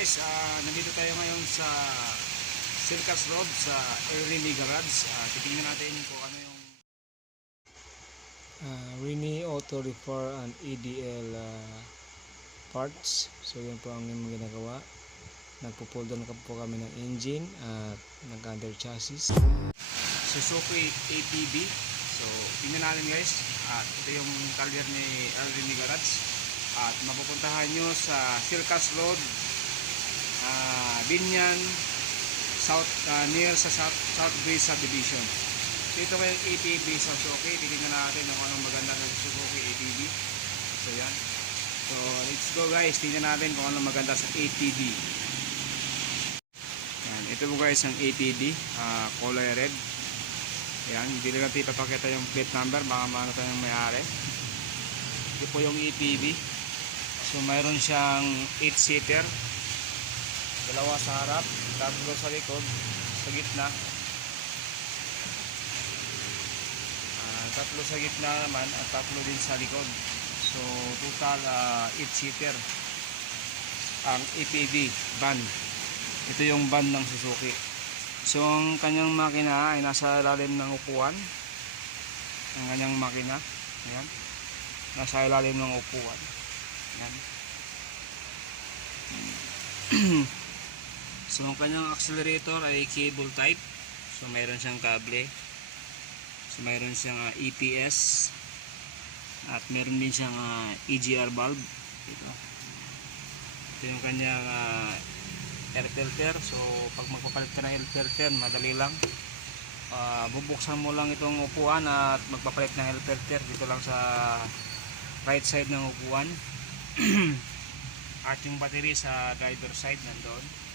guys, ah, nandito tayo ngayon sa Silcas Road sa Errini Garage. Ah, titingnan natin kung ano yung uh, Rini Auto Repair and EDL uh, parts. So yun po ang aming ginagawa. Nagpo-pull down po kami ng engine at nag-under chassis. Suzuki ATV. So, tingnan natin guys. At ito yung talyer ni Errini Garage. At mapupuntahan nyo sa Silcas Road, ah, Binyan, South, ah, near sa South, South Breeze Subdivision. Dito yung ATV sa Suzuki. Titingnan natin kung anong maganda ng Suzuki ATV. So yan. So let's go guys. Tingnan natin kung anong maganda sa ATV. Yan. Ito po guys ang ATV. ah color red. Yan. Hindi lang natin ipapakita yung plate number. Baka maano tayong may-ari. Ito po yung ATV. So mayroon siyang 8-seater. Dalawa sa harap. Tatlo sa likod. Sa gitna. Ah, tatlo sa gitna naman at tatlo din sa likod. So total 8 seater ang APV van. Ito yung van ng Suzuki. So ang kanyang makina ay nasa ilalim ng upuan. Ang kanyang makina. Ayan. Nasa ilalim ng upuan. Ayan. so ang kanyang accelerator ay cable type. So mayroon siyang kable. So mayroon siyang ah, EPS at meron din siyang ah, EGR valve ito. Ito yung kanyang ah, air filter. So pag magpapalit ka ng air filter, madali lang. Ah, bubuksan mo lang itong upuan at magpapalit ng air filter dito lang sa right side ng upuan. at yung battery sa driver side nandoon.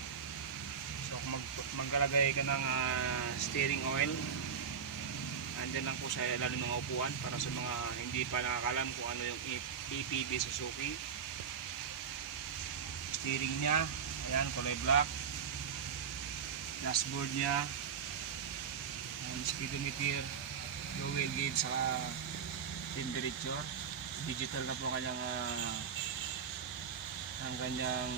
So kung mag maglalagay ka ng ah, steering oil, andyan lang po sa ilalim ng upuan para sa mga hindi pa nakakalam kung ano yung A- APB Suzuki. Steering niya, ayan, kulay black. Dashboard niya, ayan, speedometer, fuel gauge, saka temperature. Digital na po ang kanyang ah, ang kanyang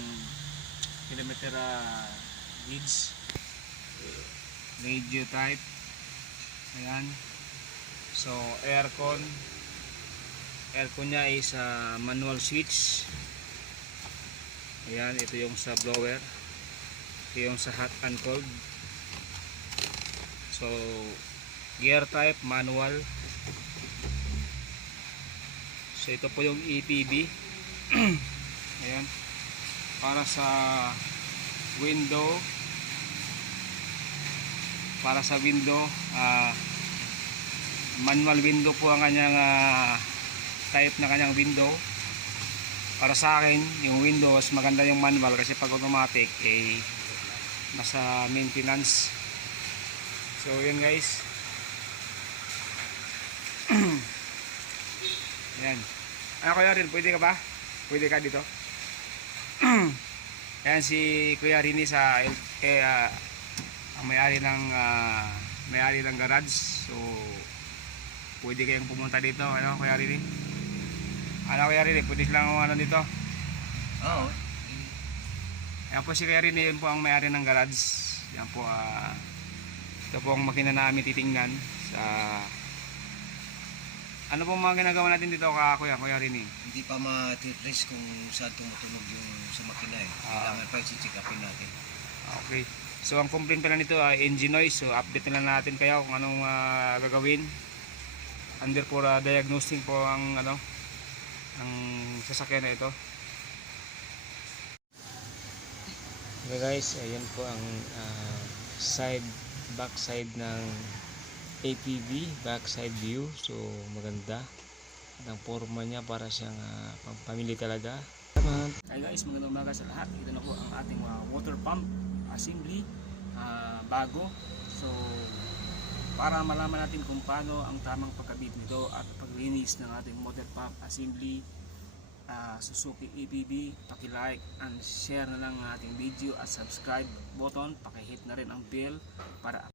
kilometer ah, gauge. Radio type. Ayan. So, aircon. Aircon niya is ah, manual switch. Ayan, ito yung sa blower. Ito yung sa hot and cold. So, gear type, manual. So, ito po yung EPB. Ayan. Para sa window. Para sa window, ah, manual window po ang kanyang ah, type na kanyang window. Para sa akin yung windows maganda yung manual kasi pag automatic eh nasa maintenance. So yun guys. Yan ano kuya rin pwede ka ba? pwede ka dito? Yan si kuya Rini sa eh, ah, ang may-ari ng ah, may-ari ng garage so pwede kayong pumunta dito ano kuya Rini ano kuya Rini pwede silang ano dito Oo. yan po si kuya Rini yun po ang may-ari ng garage yan po ah ito po ang makina namin titingnan sa ano po mga ginagawa natin dito ka kuya kuya Rini Hindi pa ma-trace kung saan tumutunog yung sa makina eh. Ah. Kailangan pa i-check upin natin. Okay. So ang complaint pala nito ay engine noise. So update na lang natin kayo kung anong ah, gagawin. Under for ah, diagnosing po ang ano ang sasakyan na ito. Okay guys, ayan po ang uh, side, back side ng APV, back side view. So maganda. Ang forma niya para siyang uh, pamili talaga. Hi guys, magandang umaga sa lahat. Ito na po ang ating ah, water pump assembly ah, bago. So para malaman natin kung paano ang tamang pagkabit nito at paglinis ng ating water pump assembly ah, Suzuki EPB, paki-like and share na lang ang ating video at subscribe button, paki-hit na rin ang bell para